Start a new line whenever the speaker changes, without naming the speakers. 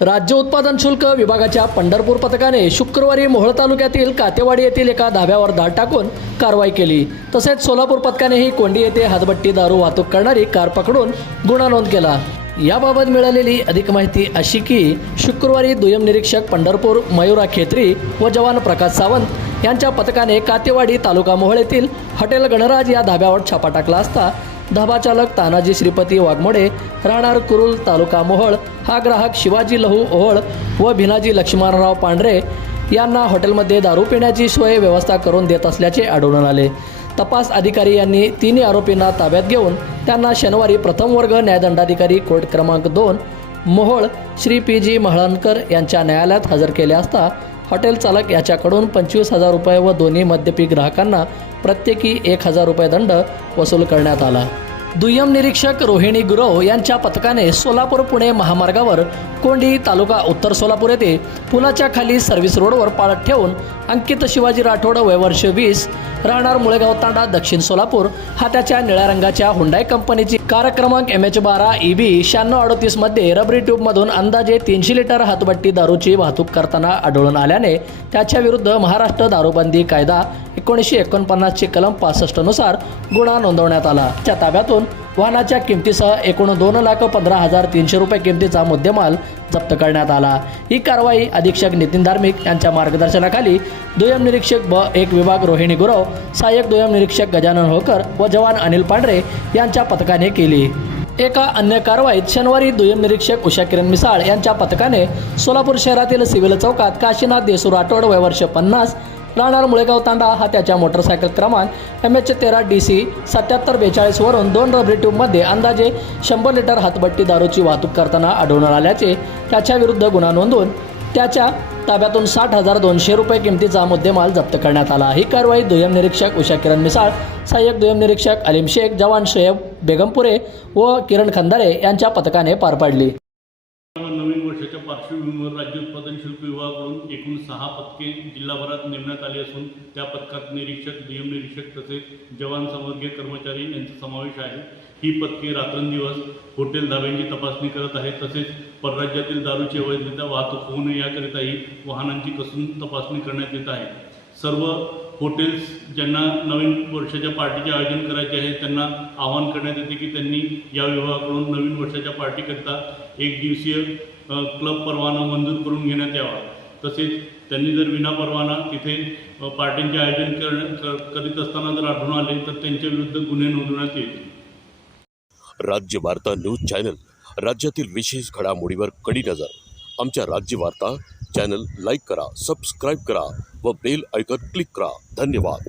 राज्य उत्पादन शुल्क विभागाच्या पंढरपूर पथकाने शुक्रवारी मोहोळ तालुक्यातील कातेवाडी येथील एका धाब्यावर धाड टाकून कारवाई केली. तसेच सोलापूर पथकानेही कोंडी येथे हातभट्टी दारू वाहतूक करणारी कार पकडून गुन्हा नोंद केला. याबाबत मिळालेली अधिक माहिती अशी की शुक्रवारी दुय्यम निरीक्षक पंढरपूर मयुरा खेत्री व जवान प्रकाश सावंत यांच्या पथकाने कातेवाडी तालुका मोहोळ येथील हॉटेल गणराज या धाब्यावर छापा टाकला असता धाबाचालक तानाजी श्रीपती वाघमोडे राहणार कुरुल तालुका मोहोळ हा ग्राहक शिवाजी लहू ओहोळ व भिनाजी लक्ष्मणराव पांढरे यांना हॉटेलमध्ये दारू पिण्याची सोय व्यवस्था करून देत असल्याचे आढळून आले. तपास अधिकारी यांनी तिन्ही आरोपींना ताब्यात घेऊन त्यांना शनिवारी प्रथम वर्ग न्यायदंडाधिकारी कोर्ट क्रमांक दोन मोहोळ श्री पी जी महाळणकर यांच्या न्यायालयात हजर केले असता हॉटेल चालक याच्याकडून पंचवीस हजार रुपये व दोन्ही मद्यपी ग्राहकांना प्रत्येकी एक हजार रुपये दंड वसूल करण्यात आला. दुय्यम निरीक्षक रोहिणी गुरव यांच्या पथकाने सोलापूर पुणे महामार्गावर कोंडी तालुका उत्तर सोलापूर येथे पुलाच्या खाली सर्व्हिस रोडवर पाळत ठेवून अंकित शिवाजी राठोड वय वर्ष वीस राहणार मुळेगाव तांडा दक्षिण सोलापूर. हा त्याच्या निळ्या रंगाच्या हुंडाई कंपनीची कार क्रमांक एम एच बारा ई बी शहाण्णव अडतीसमध्ये रबरी ट्यूबमधून अंदाजे तीनशे लिटर हातभट्टी दारूची वाहतूक करताना आढळून आल्याने त्याच्या विरुद्ध महाराष्ट्र दारूबंदी कायदा एकोणीसशे एकोणपन्नासचे कलम पासष्टनुसार गुन्हा नोंदवण्यात आला. त्या ताब्यातून वाहनाच्या किमतीसह एकूण दोन लाख पंधरा हजार तीनशे रुपये किमतीचा मुद्देमाल जप्त करण्यात आला. ही कारवाई अधीक्षक नितीन धार्मिक यांच्या मार्गदर्शनाखाली दुय्यम निरीक्षक ब एक विभाग रोहिणी गुरव सहाय्यक दुय्यम निरीक्षक गजानन होळकर व जवान अनिल पांढरे यांच्या पथकाने केली. एका अन्य कारवाईत शनिवारी दुय्यम निरीक्षक उषा किरण मिसाळ यांच्या पथकाने सोलापूर शहरातील सिव्हिल चौकात काशीनाथ देसू राठोड वय वर्ष पन्नास राहणार मुळेगाव तांडा हा त्याच्या मोटरसायकल क्रमांक एम एच तेरा डी सी सत्याहत्तर बेचाळीसवरून दोन रबरी ट्यूबमध्ये अंदाजे शंभर लिटर हातभट्टी दारूची वाहतूक करताना आढळून आल्याचे त्याच्याविरुद्ध गुन्हा नोंदवून त्याच्या ताब्यातून साठ हजार दोनशे रुपये किमतीचा मुद्देमाल जप्त करण्यात आला. ही कारवाई दुय्यम निरीक्षक उषा किरण मिसाळ सहाय्यक दुय्यम निरीक्षक अलीम शेख जवान शोएब बेगमपुरे व किरण खंदारे यांच्या पथकाने पार पाडली.
नवीन वर्षाच्या पार्श्वभूमीवर राज्य उत्पादन शुल्क विभागाकडून एकूण सहा पथके जिल्हाभरात नेमण्यात आली असून त्या पथकात निरीक्षक नियम निरीक्षक तसेच जवान संवर्गीय कर्मचारी यांचा समावेश आहे. ही पथके रात्रंदिवस हॉटेल धाब्यांची तपासणी करत आहेत. तसेच परराज्यातील दारूची अवैधरित्या वाहतूक होऊ नये याकरिताही वाहनांची कसून तपासणी करण्यात येत आहे. सर्व हॉटेल्स ज्यांना नवीन वर्षाच्या पार्टीचे आयोजन करायचे आहे त्यांना आवाहन करण्यात येते की त्यांनी या विभागाकडून नवीन वर्षाच्या पार्टीकरिता एक दिवसीय क्लब परवाना मंजूर करून घेण्यात यावा. तसेच त्यांनी जर विनापरवाना तिथे पार्टींचे आयोजन कर करीत असताना जर आढळून आले तर त्यांच्या विरुद्ध गुन्हे नोंदवण्यात येतील.
राज्य वार्ता न्यूज चॅनल राज्यातील विशेष घडामोडीवर कडी नजर. आमच्या राज्य वार्ता चॅनल लाईक करा सबस्क्राईब करा. व बेल ऐकत क्लिक करा. धन्यवाद.